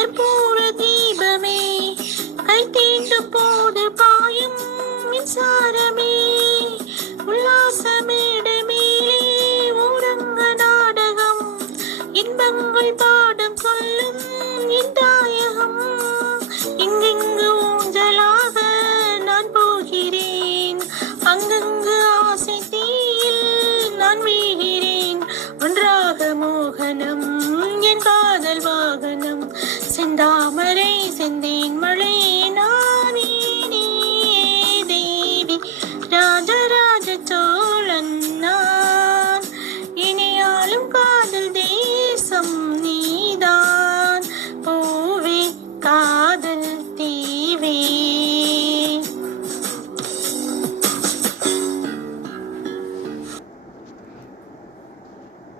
கற்பூர தீபமே கை தீண்டும் போது பாயும் மின்சாரமே உல்லாசமேடு மேலே ஊரங்க நாடகம் இன்பங்கள் பாடம் சொல்லும் என் தாயகம். இங்கெங்கு ஊஞ்சலாக நான் போகிறேன், அங்கங்கு ஆசை தீயில் நான் வீகிறேன். ஒன்றாக மோகனம் என் காதல் வாகனம், செந்தாமரை செந்தேன் மழை